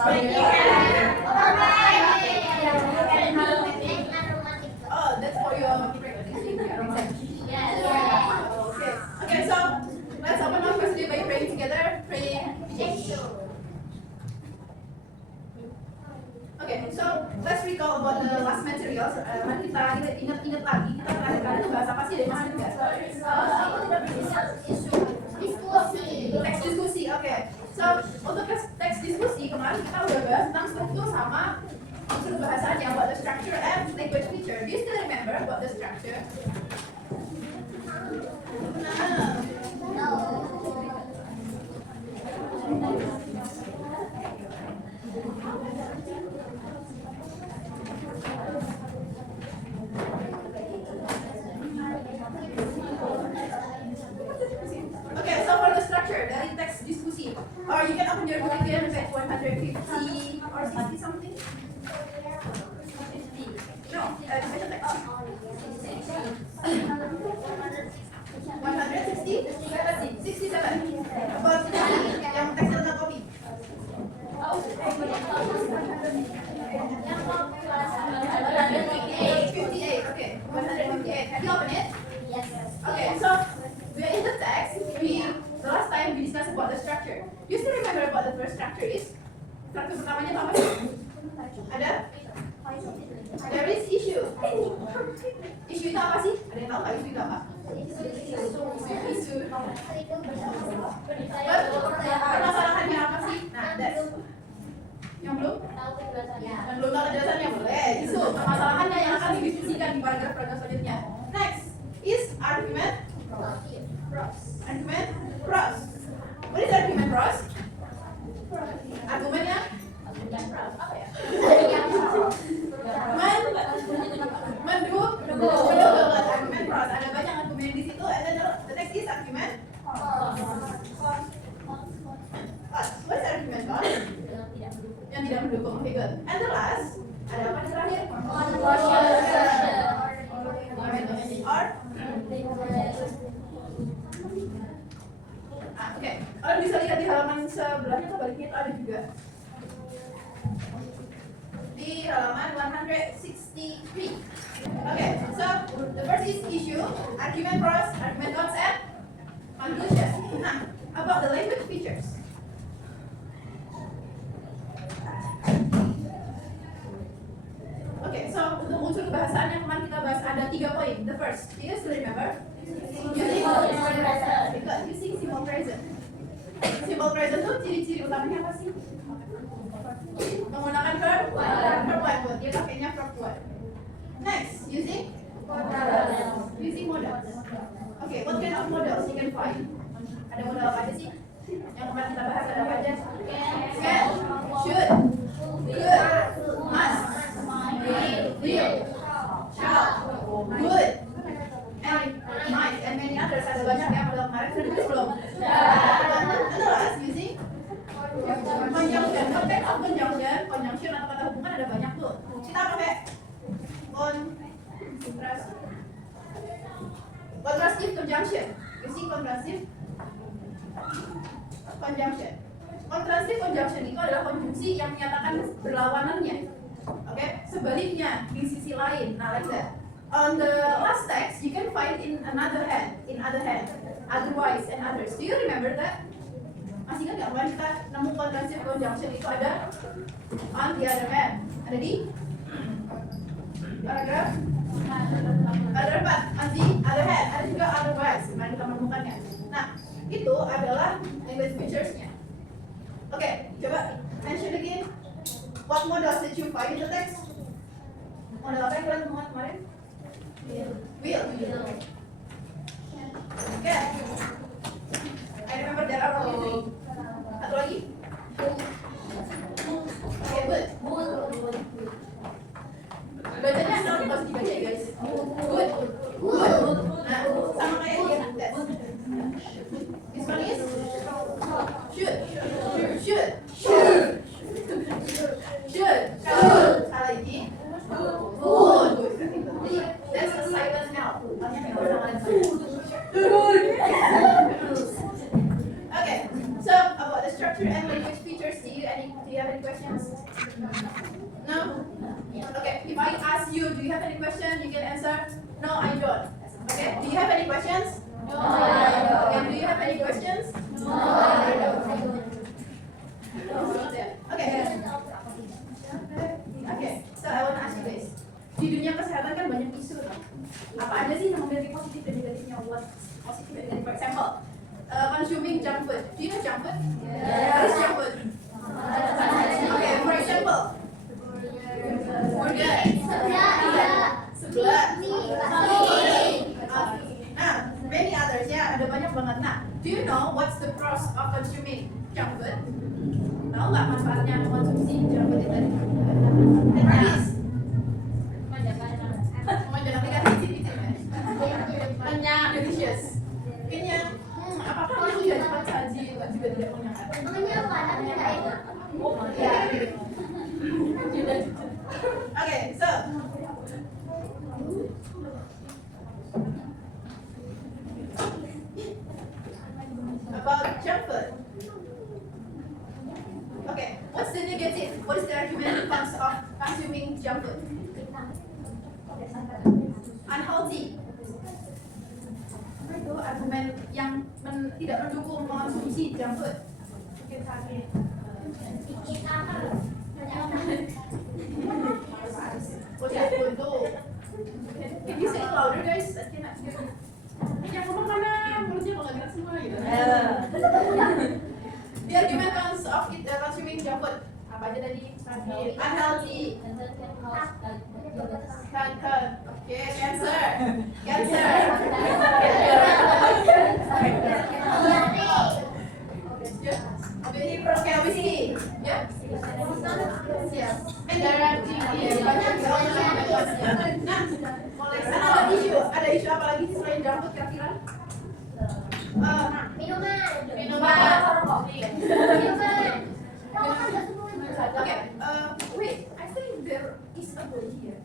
Oh, that's for your practicing. Okay. Okay, so let's open our first day by praying together. Praying. Okay, so let's recall about the last materials. Mari kita ingat lagi. Kita terakhir kali itu bahas apa sih? Masih ingat nggak? Teks diskusi. Oke. So untuk teks diskusi kemarin kita udah bahas tentang struktur sama unsur bahasanya, about the structure and language feature. Do you still remember about the structure? Okay, so for the structure, dari teks diskusi, or you can open your book again at page 150 or 60 something. No, it's a text. 160? 67. About yang teks tentang kopi. 58, okay. 158. Have you opened it? Yes. Okay, so we're in the text. The last time we discussed about the structure. You still remember about the first structure is? Struktur pertamanya apa sih? Ada? There is issue. Issue itu apa sih? Ada yang tahu nggak issue itu apa? Isu. Permasalahannya apa sih? Nah, that's. Yang belum? Yang belum tahu kejelasannya boleh. Isu. Permasalahannya yang akan didiskusikan di paragraf selanjutnya. Next is argument. Argument pros. What is argument pros? Argumennya? Apa ya? Mendukung argument pros. Ada banyak argumen di situ. And then the next is argument cons. What is argument cons? Yang tidak mendukung. Okay, good. And the last, ada apa di terakhir? Oke, kalian bisa lihat di halaman sebelahnya atau baliknya itu ada juga. Di halaman 163. Okay, so the first is issue, argument pros, argument cons, and conclusion. Nah, about the language features. Okay, so untuk unsur kebahasaan yang kemarin kita bahas ada 3 poin. The first, do you still remember? Using simple present. Simple present itu ciri-ciri utamanya apa sih? Menggunakan verb one. Dia pakainya verb one. Next, using modals. Okay, what kind of models you can find? Ada modal apa aja sih? Yang kemarin kita bahas ada apa aja? Can, should, could, must, will, shall, would, and might, and many others. Ada banyak yang modal kemarin sudah ditulis belum? Adalah using conjunction. What kind of conjunction atau kata hubungan ada banyak tuh. Kita pakai contrastive conjunction. Using contrastive conjunction. Contrastive conjunction itu adalah konjungsi yang menyatakan berlawanannya. Oke, sebaliknya di sisi lain. Nah, like that. On the last text, you can find in other hand, otherwise, and others. Do you remember that? Masih ingat nggak kemarin kita nemu contrastive conjunction itu ada on the other hand. Ada di paragraf 4. On the other hand, ada juga otherwise. Kemarin kita menemukannya. Nah, itu adalah language features-nya. Oke, coba mention again. What models did you find in the text? Model apa yang kalian temukan kemarin? Will. Okay. I remember there are only 3. Satu lagi. Okay, good. Bacanya harus dibaca ya guys. Good. Nah, sama kayak dia. This one is should. Salah lagi. Would. That's a silent L. Okay, so about the structure and language features, do you Do you have any questions? No? Okay, if I ask you, do you have any question, you can answer, no, I don't. Okay, do you have any questions? No, I don't. Okay, do you have any questions? No, I don't. Okay. Okay, so I want to ask you guys. Di dunia kesehatan kan banyak isu tuh. Apa aja sih yang memiliki positif dan negatifnya? What positif dan negatif? For example, consuming junk food. Do you know junk food? What is junk food? Okay, for example, burger, sebelah, nah, many others ya, ada banyak banget. Nah, do you know what's the pros of consuming junk food? Tahu nggak manfaatnya mengkonsumsi junk food itu? Manis. Jangan negatif kenyang, delicious. Kenyang. Apakah dia sudah cepat saji juga tidak menyenangkan? Oh, ya. Okay, so about junk food. Okay, what's the negative? What is the argument in terms of consuming junk food? Unhealthy. Apa itu argumen yang tidak mendukung mengonsumsi junk food? Bikin sakit. Can you say it louder, guys? I cannot hear you. Yang ngomong mana? Mulutnya kalau nggak gerak semua gitu. The argument comes of consuming junk food. Apa aja tadi? Unhealthy. Kanker. Okay, cancer. Okay, obesity. Yeah. And darah tinggi. Banyak Nah, ada isu apa lagi sih selain junk food kira-kira? Okay, wait, I think there is a boy here.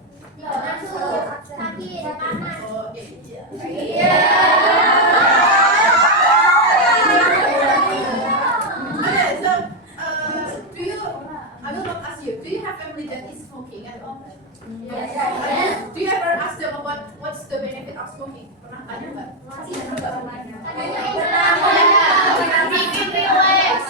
Oh, okay. Okay, so I will not ask you. Do you have family that is smoking at all? Yes. Do you ever ask them about what's the benefit of smoking? Pernah tanya nggak? Bikin relax.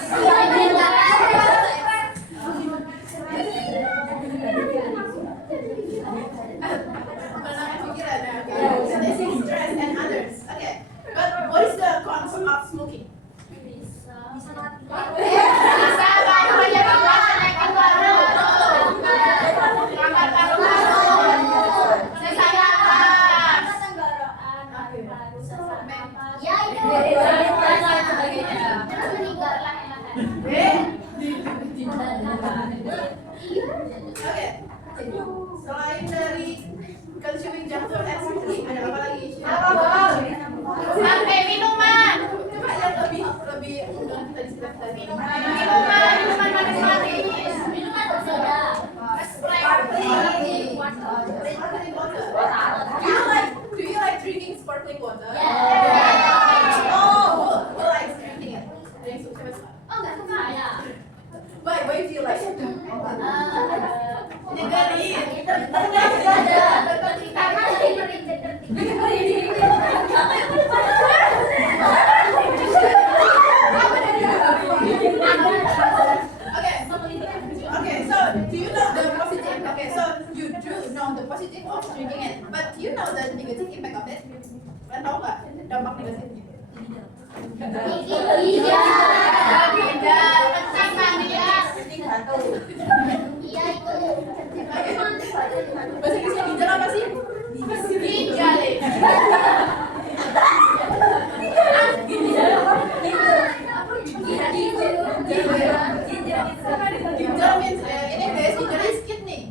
Stress and others. Okay, but what is the cons of smoking? Okay. Selain dari consuming junk food and smoking, ada apa lagi? Pakai minuman. Coba yang lebih unggulan kita di sebelah tadi. Minuman manis. Minuman soda. Sparkling water. Do you like drinking sparkling water? Yeah. Oh, who likes drinking it? Ada yang suka? Oh, nggak suka ya. Why do you like it? Okay, so do you know the positive? Okay, so you do know the positive of drinking it, but do you know the negative impact of it? Kalian tahu nggak dampak negatifnya? Iya. Iya itu. Bahasa Inggrisnya ginjal apa sih? Ginjal. Ginjal means ini guys, ginjal is kidney.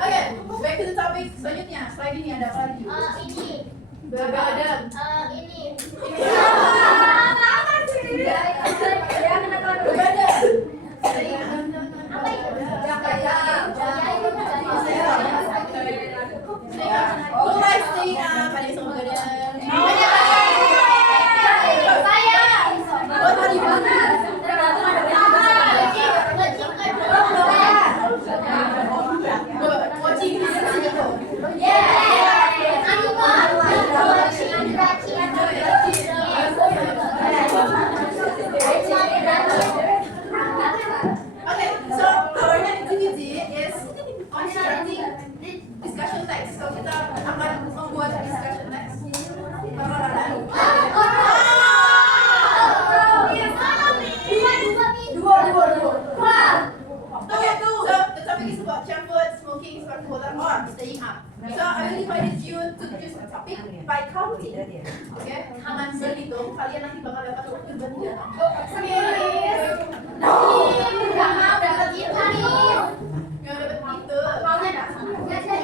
Okay, back to the topic selanjutnya. Slide ini ada apa lagi? Ini. Begadang. Ini. Begadang. Apa itu? Who likes staying up? Ada yang suka begadang? topic by counting. Oke, dengan berhitung kalian nanti bakal dapat waktu bertiga. Nggak mau dapat itu nih. Yang dapat itu. Maunya nggak sama. Dari saya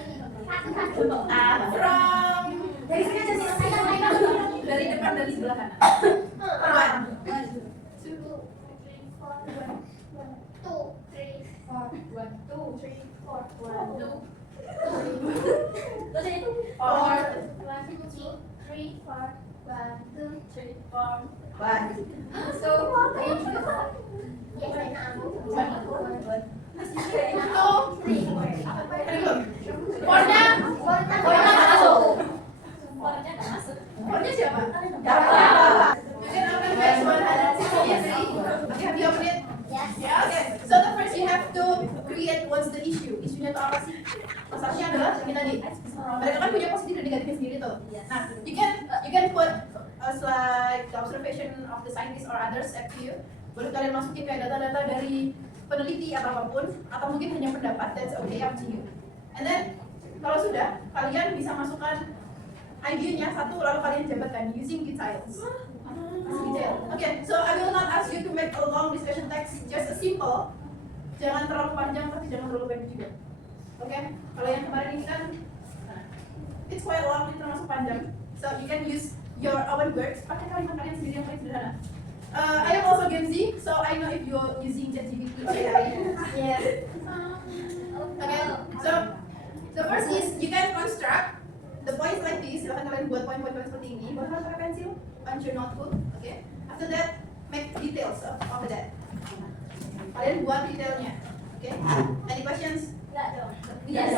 ini. Satu. From Dari saya. dari depan dari sebelah kanan. One, one. So, ayo juga. Yes, I know. Fournya masuk. Fournya siapa? Okay, have you opened it? Yes. Yeah, okay. So the first you have to create what's the issue. Isunya itu apa sih? Masalahnya adalah ini tadi. Mereka kan punya positif dan negatif sendiri tuh. Nah, you can put as like the observation of the scientists or others up to you. Boleh kalian masukin kayak data-data dari peneliti atau apapun, atau mungkin hanya pendapat. That's okay, up to you. And then kalau sudah, kalian bisa masukkan idenya satu lalu kalian jabarkan using details. Okay, so I will not ask you to make a long discussion text, just a simple. Jangan terlalu panjang tapi jangan terlalu pendek juga. Oke, kalau yang kemarin ini kan, it's quite long, itu termasuk panjang. So you can use your own words, pakai kalimat kalian sendiri yang paling sederhana. I am also Gen Z, so I know if you're using ChatGPT or AI. Yes. Okay, so the first is you can construct the points like this. Silahkan kalian buat poin-poin seperti ini. Buat pakai pensil, punch your notebook. Okay. After that, make details of that. Kalian buat detailnya. Okay. Any questions? Enggak dong. Yes.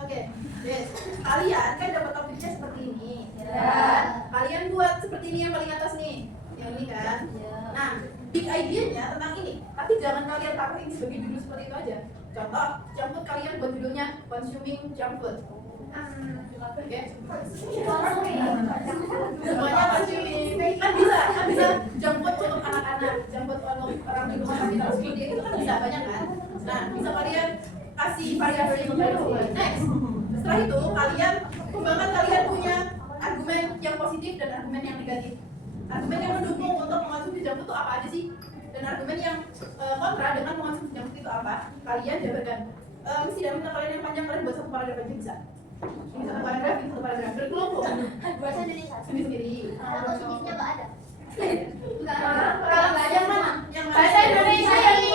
Oke. Yes. Kalian kan dapat topiknya seperti ini. Kalian buat seperti ini yang paling atas nih. Yang ini kan. Nah, big idea-nya tentang ini. Tapi jangan kalian pakai ini sebagai judul seperti itu aja. Contoh, junk food kalian buat judulnya consuming junk food. Oke. Semuanya consuming. Kan bisa junk food untuk anak-anak, junk food untuk orang di rumah sakit atau seperti itu kan bisa banyak kan. Nah, bisa kalian kasih variasi yang berbeda. Next. Setelah itu kalian kembangkan kalian punya argumen yang positif dan argumen yang negatif. Argumen yang mendukung untuk mengonsumsi junk food itu apa aja sih? Dan argumen yang kontra dengan mengonsumsi junk food itu apa? Kalian jabarkan. Mesti tidak minta kalian yang panjang, kalian buat satu paragraf aja bisa. Ini satu paragraf, berkelompok. Bahasa Indonesia. Sendiri-sendiri. Kalau positifnya nggak ada. Kalau nggak ada mana? Yang Bahasa Indonesia yang ini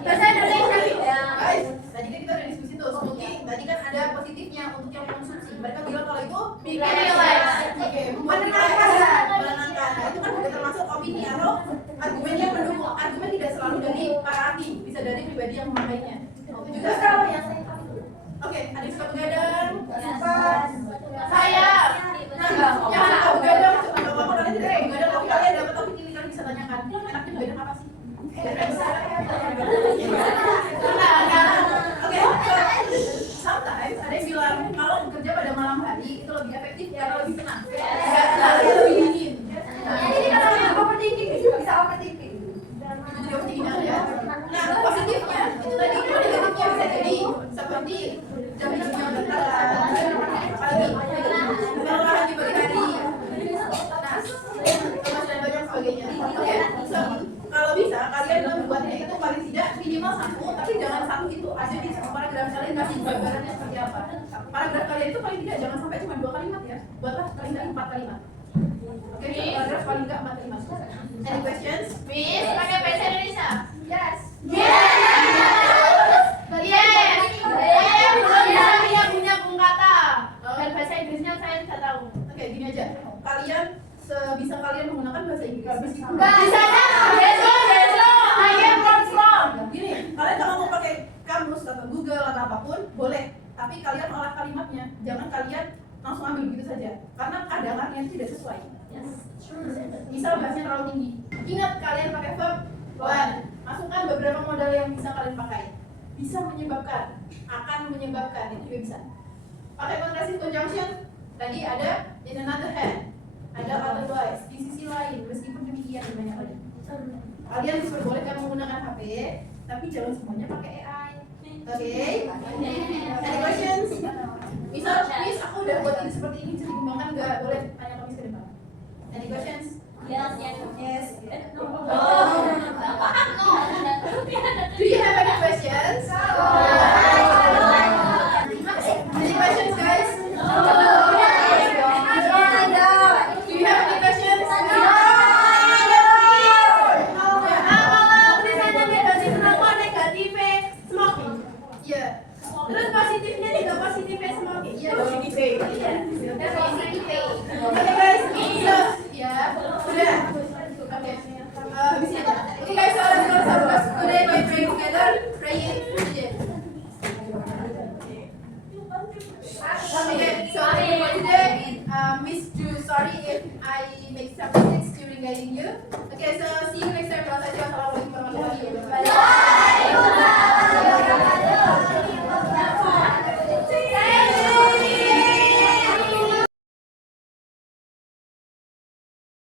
bahasa Indonesia. Guys, tadi kan kita udah diskusi tuh, smoking. Tadi kan ada positifnya untuk yang mengonsumsi. Mereka bilang kalau itu Bikin relax. Oke, menenangkan. Nah, itu kan juga termasuk opini atau argumen yang mendukung. Argumen tidak selalu dari para ahli, bisa dari pribadi yang memakainya. Juga kalau yang Oke, ada yang suka begadang? Saya. Nah, yang suka begadang, coba kalian tidak suka begadang, tapi kalian dapat topik ini kalian bisa tanyakan. Enaknya begadang apa sih? Oke, sometimes ada yang bilang kalau bekerja pada malam hari itu lebih efektif karena lebih tenang. Lebih dingin. Ini kalau yang overthinking juga bisa overthinking. Itu juga overthinking ya. Nah, positifnya itu tadi, negatifnya bisa jadi seperti jam-jam pagi, kelelahan di pagi hari. Nah, dan banyak sebagainya. Oke, so kalau bisa kalian membuatnya itu paling tidak minimal satu, tapi jangan satu itu aja di paragraf kalian kasih gambarannya seperti apa. Paragraf kalian itu paling tidak jangan sampai cuma 2 kalimat ya, buatlah paling tidak 4 kalimat. Oke, paragraf paling tidak 4 kalimat. Any questions? Miss, pakai bahasa Indonesia. Yes. Saya punya kata. Dan bahasa Inggrisnya saya tidak tahu. Oke, gini aja. Kalian sebisa kalian menggunakan bahasa Inggris. Gini, kalian kalau mau pakai kamus atau Google atau apapun boleh, tapi kalian olah kalimatnya. Jangan kalian langsung ambil begitu saja, karena kadang artinya tidak sesuai. Misal bahasanya terlalu tinggi. Ingat kalian pakai verb one. Masukkan beberapa modal yang bisa kalian pakai. Bisa menyebabkan, akan menyebabkan, itu juga bisa. Pakai contrastive conjunction. Tadi ada in another hand, ada otherwise, di sisi lain, meskipun demikian banyak lagi. Kalian diperbolehkan menggunakan HP, tapi jangan semuanya pakai AI. Oke? Any questions? Misal, Miss, aku udah buat ini seperti ini, jadi gimana nggak boleh tanya ke Miss ke depan. Any questions? Yes. Yes. Do you have any questions? Any questions, guys? Do you have any questions? Tulisannya negatif rokok, negatifnya smoking. Iya. Terus positifnya juga positifnya smoking. Iya, positif. Iya. Positifnya. Oke guys, so ya, udah. Oke. Habis itu. Oke guys, so let's go. Today we pray together, praying. Okay, so for today, Miss Ju, sorry if I make some mistakes during guiding you. Okay, so see you next time. Kalau saya